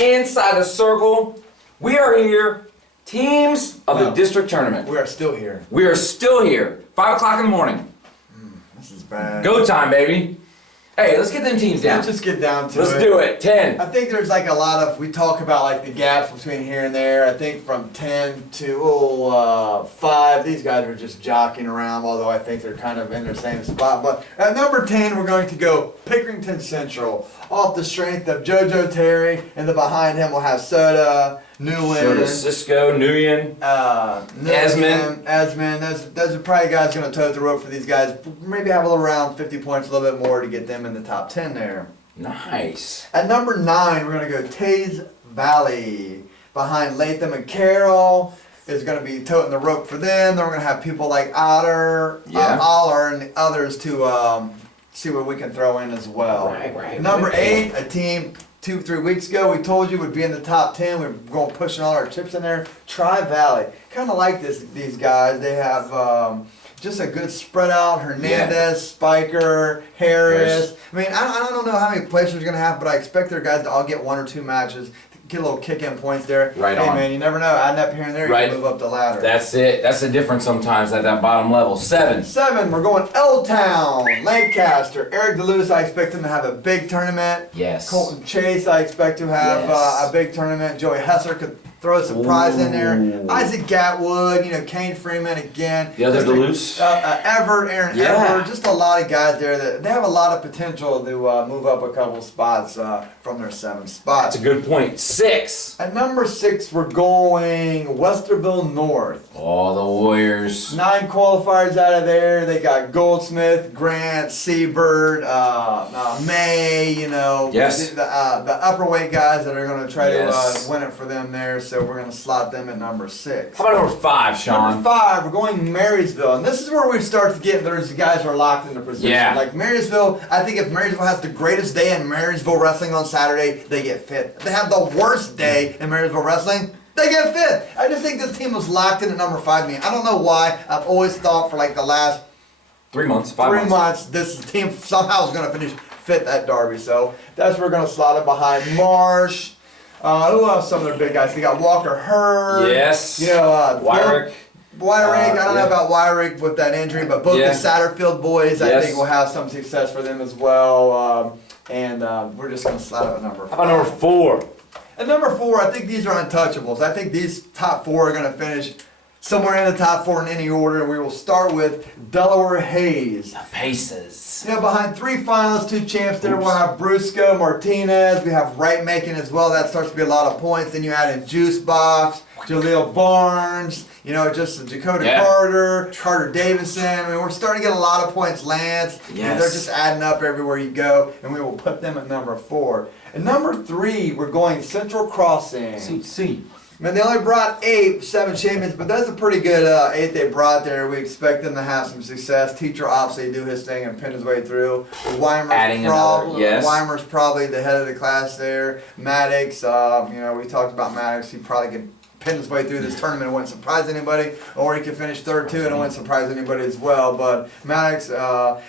inside the circle. We are here, teams of the district tournament. We are still here. We are still here, 5 o'clock in the morning. This is bad. Go time, baby. Hey, let's get them teams down. Let's just get down to it. Let's do it. 10. I think there's like a lot of, we talk about like the gaps between here and there. I think from 10 to 5, these guys are just jockeying around, although I think they're kind of in their same spot. But at number 10, we're going to go Pickerington Central off the strength of JoJo Terry, and then behind him we'll have Soda, Newland, Cisco, Nguyen, Esmond. Those are probably guys going to toe the rope for these guys. Maybe have around 50 points, a little bit more to get them in the top 10 there. Nice. At number 9, we're going to go Taze Valley. Behind Latham and Carroll is going to be toting the rope for them. Then we're going to have people like Otter, Aller, and the others to see what we can throw in as well. Right. Number 8, a team 2-3 weeks ago we told you would be in the top 10. We're going pushing all our chips in there. Tri-Valley. Kind of like these guys. They have just a good spread out. Hernandez, Spiker, Harris. I mean, I don't know how many players they're going to have, but I expect their guys to all get 1 or 2 matches. Get a little kick-in points there. Right hey, on. man, you never know. Adding up here and there, you can move up the ladder. That's it. That's the difference sometimes at that bottom level. 7. 7, we're going L-Town, Lancaster. Eric DeLuce, I expect him to have a big tournament. Yes. Colton Chase, I expect to have a big tournament. Joey Hesser could throw a surprise in there. Isaac Gatwood, Kane Freeman again. The other DeLuce. Everett, Aaron Everett. Just a lot of guys there that they have a lot of potential to move up a couple spots from their 7 spots. That's a good point. 6. At number 6, we're going Westerville North. Oh, the Warriors. 9 qualifiers out of there. They got Goldsmith, Grant, Seabird, May, Yes. the upper weight guys that are going to try to win it for them there. So we're going to slot them at number 6. How about number 5, Sean? Number 5, we're going Marysville. And this is where we start to get, there's guys who are locked into position. Yeah. Like Marysville, I think if Marysville has the greatest day in Marysville wrestling on Saturday, they get 5th. If they have the worst day in Marysville wrestling, they get 5th. I just think this team was locked in at number 5 to me. I don't know why. I've always thought for like the last 3 months, 5 3 months, this team somehow is going to finish 5th at Derby. So that's where we're going to slot it behind Marsh. Who else? Some of their big guys. They got Walker Hurd. Yes. Wyrick. I don't know about Wyrick with that injury, but both the Satterfield boys, I think, will have some success for them as well. We're just going to slot up at number 5. How about number 4? At number 4, I think these are untouchables. I think these top 4 are going to finish somewhere in the top 4 in any order, and we will start with Delaware Hayes. The Pacers. Behind 3 finalists, 2 champs there, we'll have Brusco, Martinez, we have Wright making as well. That starts to be a lot of points. Then you add in Juice Box, Jaleel Barnes, just Dakota Carter Davison. I mean, we're starting to get a lot of points. Lance, they're just adding up everywhere you go, and we will put them at number 4. At number 3, we're going Central Crossing. C. Man, they only brought 7 champions, but that's a pretty good 8 they brought there. We expect them to have some success. Teacher obviously do his thing and pin his way through. Weimer's probably the head of the class there. Maddox, we talked about Maddox. He probably could pin his way through this tournament and wouldn't surprise anybody, or he could finish 3rd too and it wouldn't surprise anybody as well. But Maddox,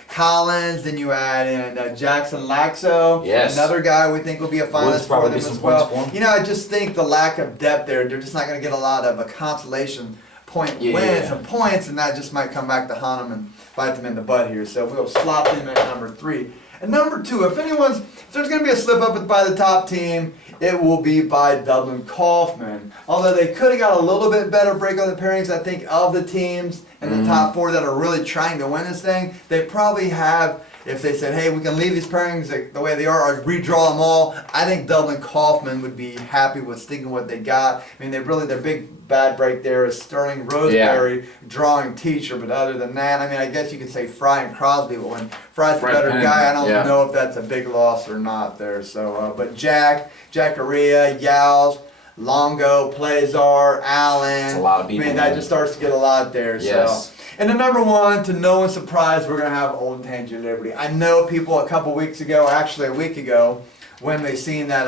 Collins, then you add in Jackson Laxo, another guy we think will be a finalist for them as well. I just think the lack of depth there, they're just not going to get a lot of a consolation point wins and points, and that just might come back to haunt them and bite them in the butt here. So we'll slot them at number 3. And number 2, if there's going to be a slip up by the top team, it will be by Dublin Kaufman. Although they could have got a little bit better break on the pairings, I think, of the teams in the top 4 that are really trying to win this thing, they probably have, if they said, hey, we can leave these pairings the way they are or redraw them all, I think Dublin Kaufman would be happy with sticking what they got. I mean, their big bad break there is Sterling Roseberry drawing Teacher, but other than that, I mean, I guess you could say Fry and Crosby, but when Fry's the better guy, I don't know if that's a big loss or not there. So, but Jackaria, Yowles, Longo, Plazar, Allen. That's a lot of people. I mean, that just starts to get a lot there. Yes. So. And the number 1, to no one's surprise, we're going to have Old Tangier Liberty. I know people a couple weeks ago, actually a week ago, when they seen that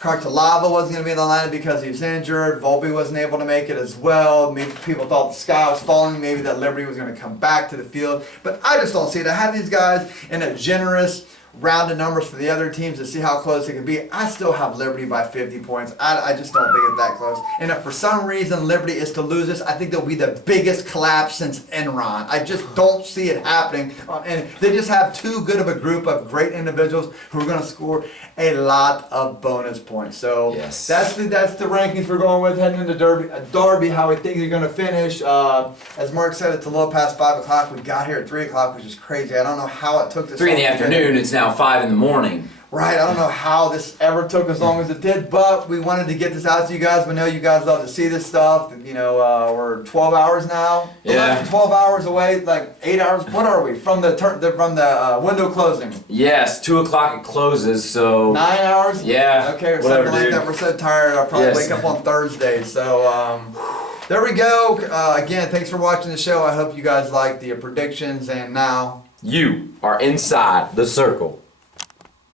Cartalava wasn't going to be in the lineup because he was injured, Volpe wasn't able to make it as well. Maybe people thought the sky was falling, maybe that Liberty was going to come back to the field. But I just don't see it. I have these guys in a generous rounded numbers for the other teams to see how close it can be. I still have Liberty by 50 points. I just don't think it's that close. And if for some reason Liberty is to lose this, I think there'll be the biggest collapse since Enron. I just don't see it happening. And they just have too good of a group of great individuals who are going to score a lot of bonus points. So Yes. that's the rankings we're going with heading into Derby, how we think they're going to finish. As Mark said, it's a little past 5 o'clock. We got here at 3 o'clock, which is crazy. I don't know how it took this 3 in the long to get here. afternoon, it's now 5 in the morning. Right, I don't know how this ever took as long as it did, but we wanted to get this out to you guys. We know you guys love to see this stuff. You know, we're 12 hours now. We're Yeah. less than 12 hours away, like 8 hours. What are we from the window closing? Yes, 2 o'clock it closes, so 9 hours? Yeah, Okay, or whatever, something like dude. that. We're so tired. I'll probably Yes. wake up on Thursday. So there we go. Again, thanks for watching the show. I hope you guys like the predictions. And now. you are inside the circle.